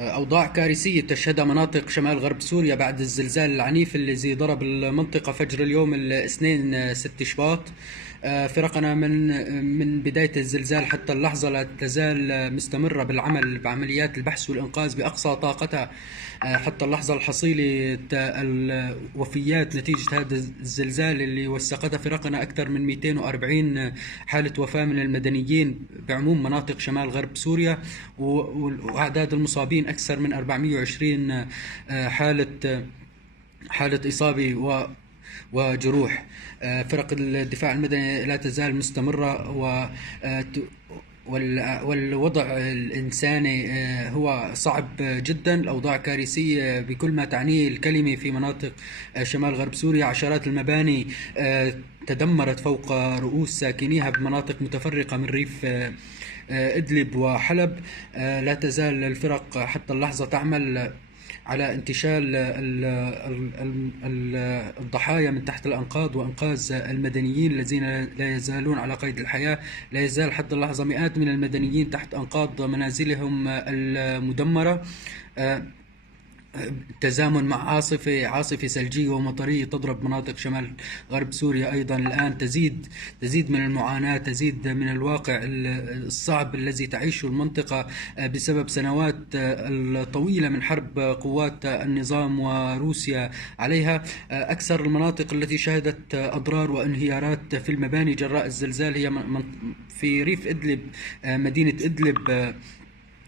أوضاع كارثية تشهدها مناطق شمال غرب سوريا بعد الزلزال العنيف الذي ضرب المنطقة فجر اليوم الاثنين 6 شباط. فرقنا من بداية الزلزال حتى اللحظة لا تزال مستمرة بالعمل بعمليات البحث والإنقاذ بأقصى طاقتها. حتى اللحظة الحصيلة الوفيات نتيجة هذا الزلزال اللي وثقتها فرقنا أكثر من 240 حالة وفاة من المدنيين بعموم مناطق شمال غرب سوريا، وأعداد المصابين أكثر من 420 حالة إصابة وجروح. فرق الدفاع المدني لا تزال مستمرة، والوضع الإنساني هو صعب جدا. الأوضاع كارثية بكل ما تعنيه الكلمة في مناطق شمال غرب سوريا. عشرات المباني تدمرت فوق رؤوس ساكنيها بمناطق متفرقة من ريف إدلب وحلب. لا تزال الفرق حتى اللحظة تعمل على انتشال الضحايا من تحت الأنقاض وإنقاذ المدنيين الذين لا يزالون على قيد الحياة. لا يزال حتى اللحظة مئات من المدنيين تحت أنقاض منازلهم المدمرة، تزامن مع عاصفة ثلجية ومطرية تضرب مناطق شمال غرب سوريا. أيضا الآن تزيد من المعاناة، تزيد من الواقع الصعب الذي تعيشه المنطقة بسبب سنوات الطويلة من حرب قوات النظام وروسيا عليها. أكثر المناطق التي شهدت أضرار وانهيارات في المباني جراء الزلزال هي في ريف إدلب. مدينة إدلب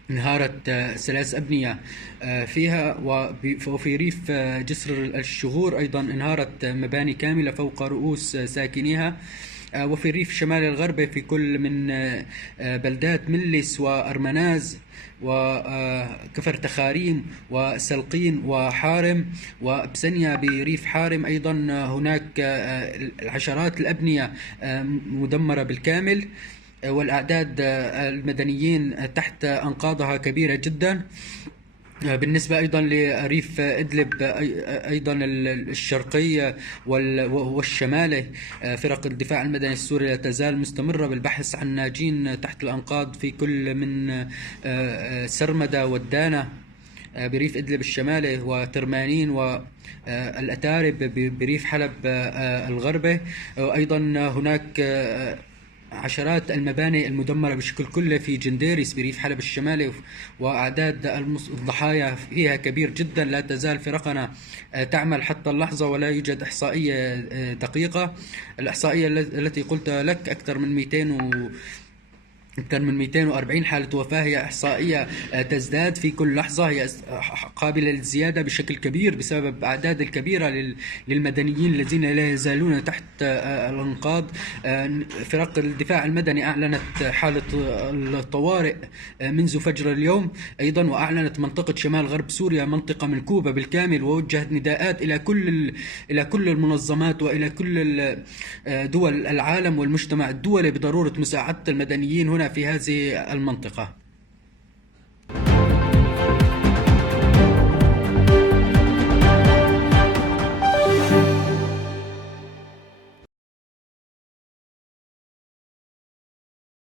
انهارت 3 أبنية فيها، وفي ريف جسر الشغور أيضا انهارت مباني كاملة فوق رؤوس ساكنيها. وفي الريف الشمالي الغربي في كل من بلدات ملس وأرمناز وكفر تخاريم وسلقين وحارم وبسنيا بريف حارم أيضا هناك عشرات الأبنية مدمرة بالكامل، والأعداد المدنيين تحت أنقاضها كبيرة جدا. بالنسبة أيضا لريف إدلب أيضا الشرقي والشمالي، فرق الدفاع المدني السوري لا تزال مستمرة بالبحث عن ناجين تحت الأنقاض في كل من سرمدة ودانة بريف إدلب الشمالي وترمانين والأتارب بريف حلب الغربي. أيضا هناك عشرات المباني المدمرة بشكل كلي في جنديرس بريف حلب الشمالي، وأعداد الضحايا فيها كبير جدا. لا تزال فرقنا تعمل حتى اللحظة ولا يوجد إحصائية دقيقة. الإحصائية التي قلت لك أكثر من 240 حالة وفاة هي إحصائية تزداد في كل لحظة، هي قابلة للزيادة بشكل كبير بسبب الأعداد الكبيرة للمدنيين الذين لا يزالون تحت الأنقاض. فرق الدفاع المدني أعلنت حالة الطوارئ منذ فجر اليوم أيضا، وأعلنت منطقة شمال غرب سوريا منطقة منكوبة بالكامل، ووجهت نداءات إلى كل المنظمات وإلى كل دول العالم والمجتمع الدولي بضرورة مساعدة المدنيين هنا في هذه المنطقة.